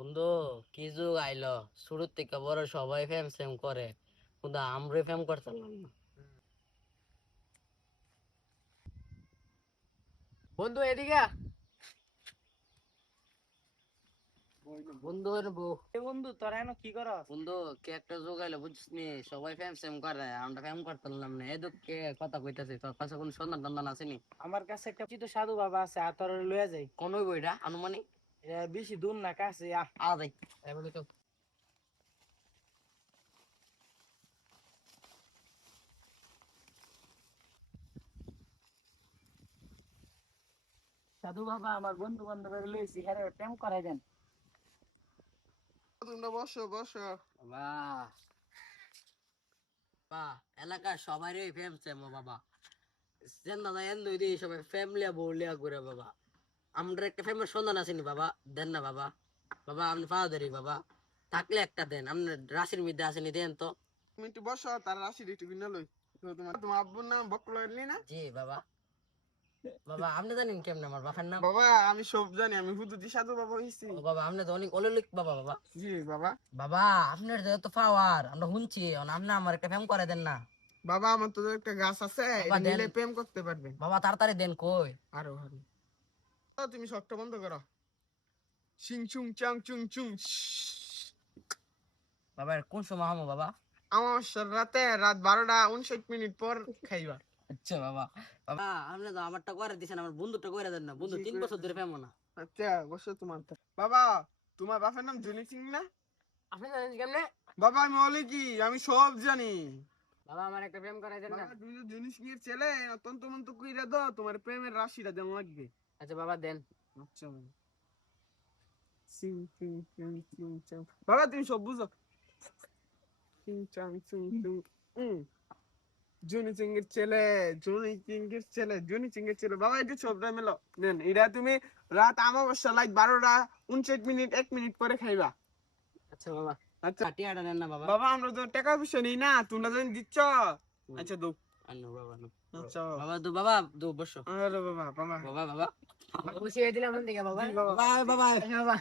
বন্ধু, কি যুগ আইলো! শুরু থেকে বড় সবাই ফেম সেম করে, কিন্তু আমরা ফেম করতাম না। বন্ধু এদিকে আ। বন্ধু রে বউ, এ বন্ধু তোরা এনো কি করস? বন্ধু, কে একটা যুগ আইলো বুঝছিস নি? সবাই ফেম সেম করে, আমরা ফেম করতাম না। এদক কে কথা কইতাছে, তোর কাছে কোন সন্ধান টন্ধান আসেনি? আমার কাছে একটা চিত সাধু বাবা আছে, আর তোর লইয়া যাই। কোন বইটা আনুমানিক? বেশি দূর না, কাছে আ। যাই এবার তো। সাধু বাবা, আমার বন্ধু বান্ধবের লইছি, হ্যাঁ প্রেম করাই দেন। তোমরা বসো বসো। বাহ বাহ, এলাকার সবাই ফেম সেম বাবা। সেন দাদা এন দুই দিই সবাই ফ্যামিলি বলিয়া ঘুরে বাবা। আমরা একটা ফেমাস সন্ধান আসেনি বাবা, দেন না বাবা। বাবা আপনি পাওয়া দেরি বাবা, থাকলে একটা দেন। আপনার রাশির মধ্যে আসেনি, দেন তো। তুমি একটু বসো, তার রাশি একটু কিনে লই। তো তোমার আব্বুর নাম বকল এলি না? জি বাবা। বাবা আপনি জানেন কেমন আমার বাবার নাম? বাবা আমি সব জানি, আমি হুদুদি সাধু বাবা হইছি। ও বাবা, আপনি তো অনেক অলৌকিক বাবা। বাবা জি বাবা। বাবা, আপনার যে এত পাওয়ার আমরা শুনছি, আপনি আমার একটা ফেম করে দেন না। বাবা আমার তো একটা গাছ আছে, বাবা এটা দেন, নিলে প্রেম করতে পারবেন। বাবা তাড়াতাড়ি দেন। কই? আরো আরো তো তুমি শখটা বন্ধ করো। সিং চুং চাং চুং চুং। বাবা এর কোন সময় হামো বাবা? আমার রাতে রাত 12:59 পর খাইবা। আচ্ছা বাবা। বাবা আপনি তো আমারটা করে দিছেন, আমার বন্ধুটা করে দেন না। বন্ধু জি, 3 বছর ধরে ফেমো না। আচ্ছা বসো তোমার বাবা। তোমার বাপের নাম জনি সিং না? আপনি জানেন কেমনে? বাবা আমি বলি কি, আমি সব জানি। বাবা আমার একটা প্রেম করাই দেন না। বাবা তুমি তো জিনিস নিয়ে ছেলে, তন্ত মন্ত কইরা দাও, তোমার প্রেমের রাশিটা দেন লাগবে। আচ্ছা বাবা দেন। আচ্ছা সিং সিং সিং সিং চাং। বাবা তুমি সব বুঝো। সিং চাং সিং সিং। জনি সিং এর ছেলে, জনি সিং এর ছেলে, জনি সিং এর ছেলে। বাবা এটা সবটা মেলো নেন। এটা তুমি রাত আমাবস্যা লাইক 12:59 1 মিনিট পরে খাইবা। আচ্ছা বাবা। আচ্ছা টিয়াটা দেন না বাবা। বাবা আমরা তো টাকা পয়সা নেই না, তোমরা যেন দিচ্ছ। আচ্ছা দো। আনো বাবা, আনো। আচ্ছা বাবা দু, বাবা দু বসো। আরে বাবা বাবা বাবা বাবা বসিয়ে দিলাম দিকে বাবা। জি বাবা। বাবা বাবা। আচ্ছা বাবা।